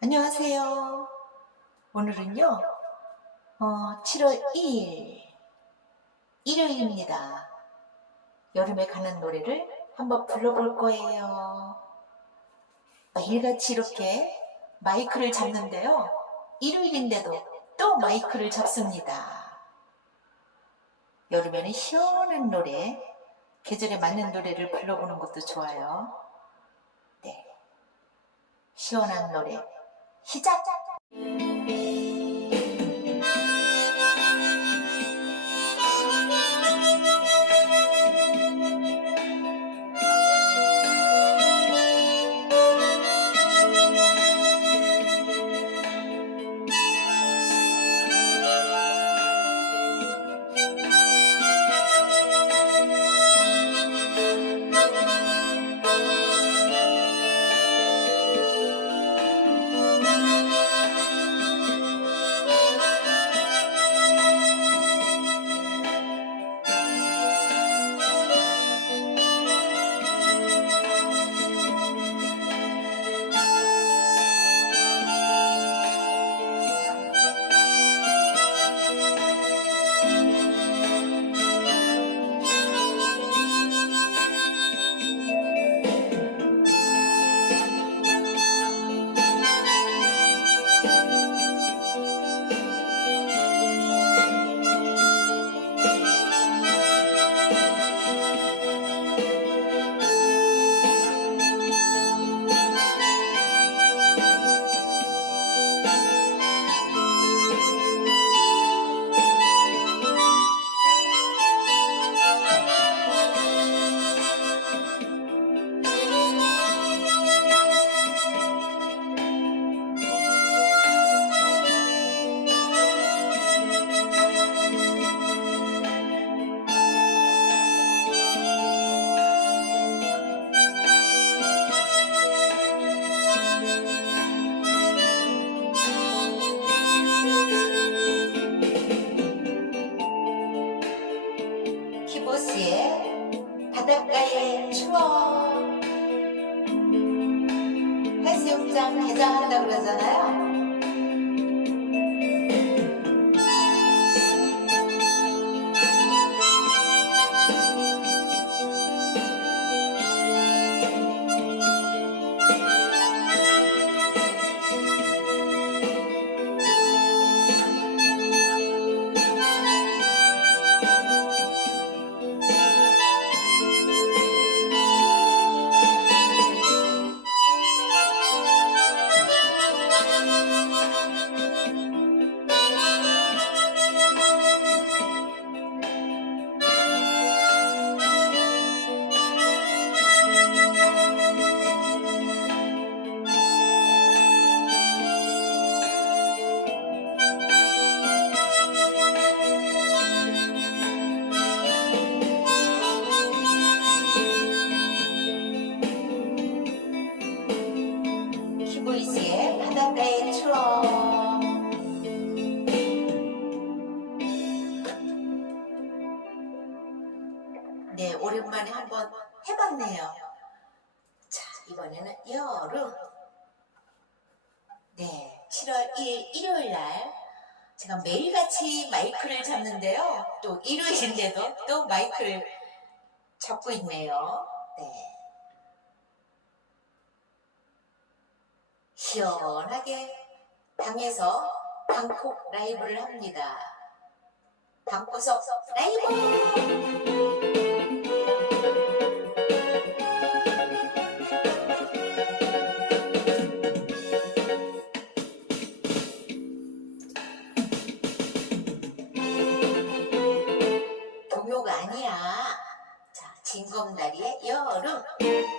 안녕하세요. 오늘은요, 어, 7월 2일, 일요일입니다. 여름에 가는 노래를 한번 불러볼 거예요. 매일같이 이렇게 마이크를 잡는데요. 일요일인데도 또 마이크를 잡습니다. 여름에는 시원한 노래, 계절에 맞는 노래를 불러보는 것도 좋아요. 네. 시원한 노래, 시 이번에는 여름. 네, 7월 1일 일요일 날 제가 매일같이 마이크를 잡는데요. 또 일요일인데도 또 마이크를 잡고 있네요. 네. 시원하게 방에서 방콕 라이브를 합니다. 방구석 라이브! 여름.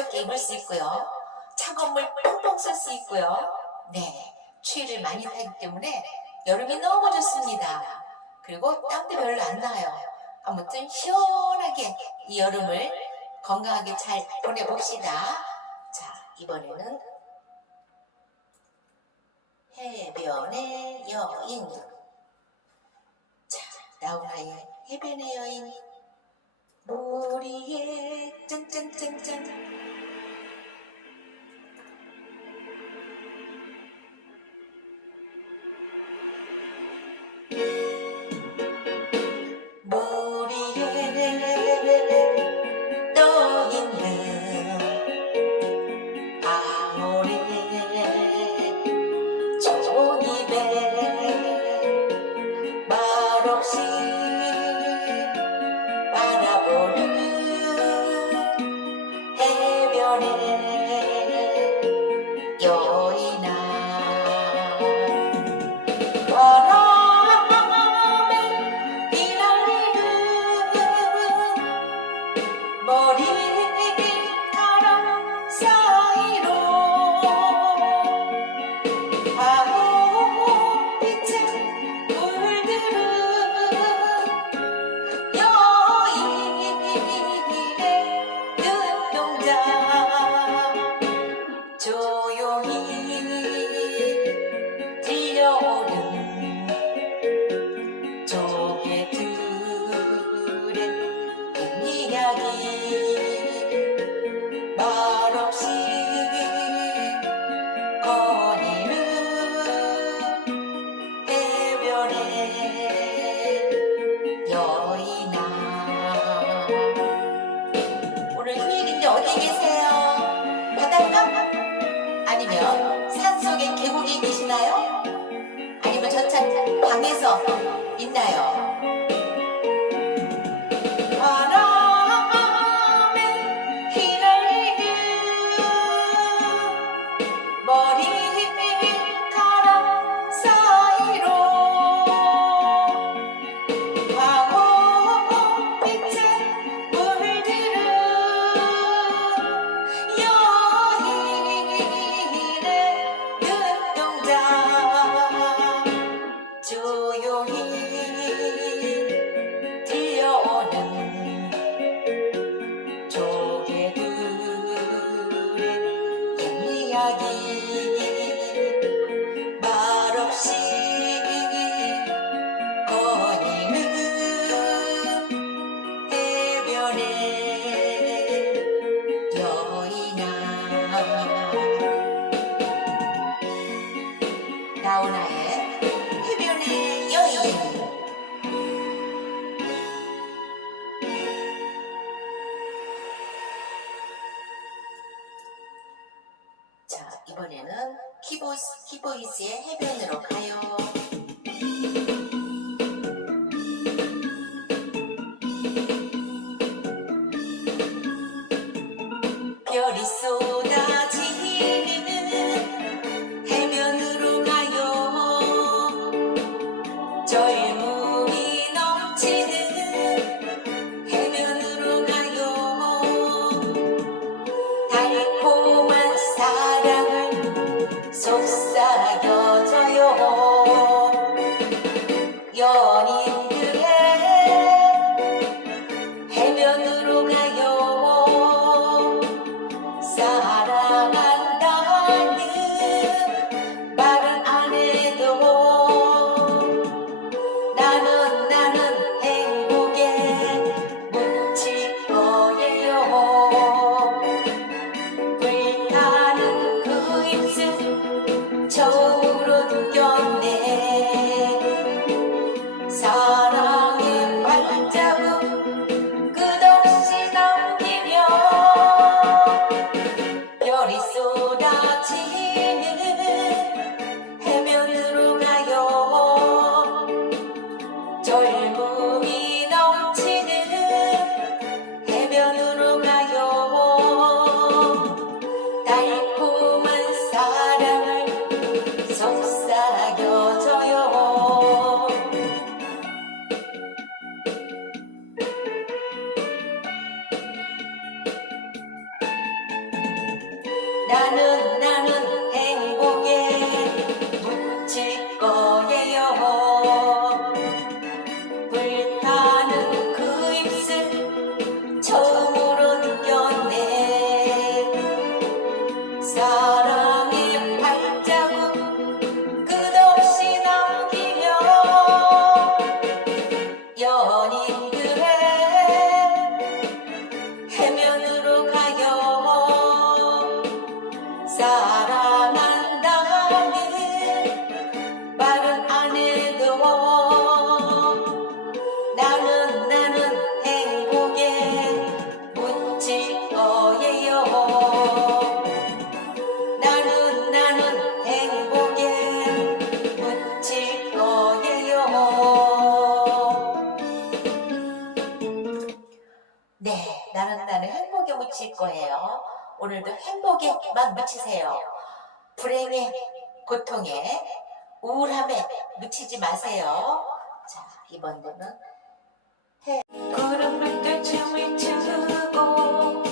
가볍게 입을 수 있고요. 차가운 물 뽕뽕 쓸 수 있고요. 네, 추위를 많이 타기 때문에 여름이 너무 좋습니다. 그리고 땀도 별로 안 나요. 아무튼 시원하게 이 여름을 건강하게 잘 보내봅시다. 자, 이번에는 해변의 여인 자, 나훈아의 해변의 여인 우리의 짠짠짠짠 done Sarah. 오늘도 행복에만 미치세요. 불행에, 고통에, 우울함에 미치지 마세요. 자, 이번 번은 해. 구름을 떼지 미치고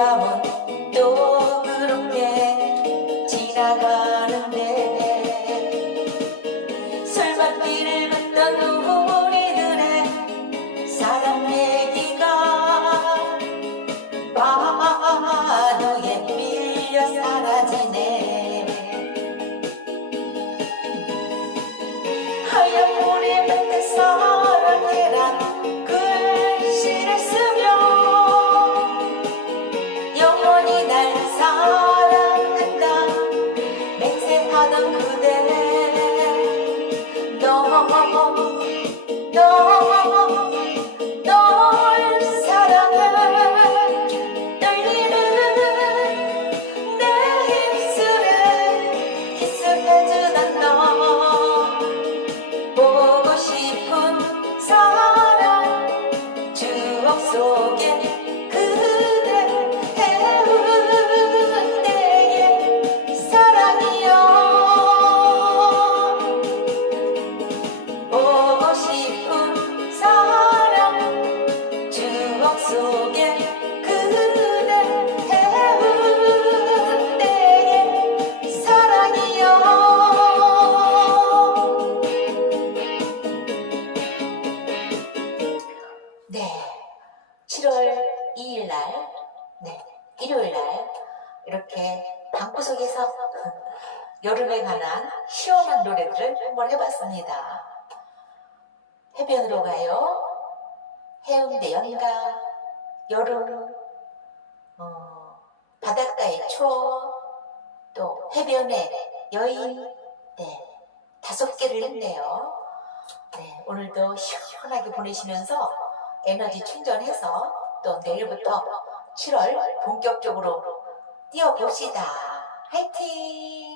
내가 영원히 날 사랑 그런 여름에 관한 시원한 노래들을 한번 해봤습니다. 해변으로 가요. 해운대 연가, 여름, 어, 바닷가의 초. 또 해변의 여인, 네, 다섯 개를 했네요. 네, 오늘도 시원하게 보내시면서 에너지 충전해서 또 내일부터 7월 본격적으로 뛰어봅시다. 화이팅!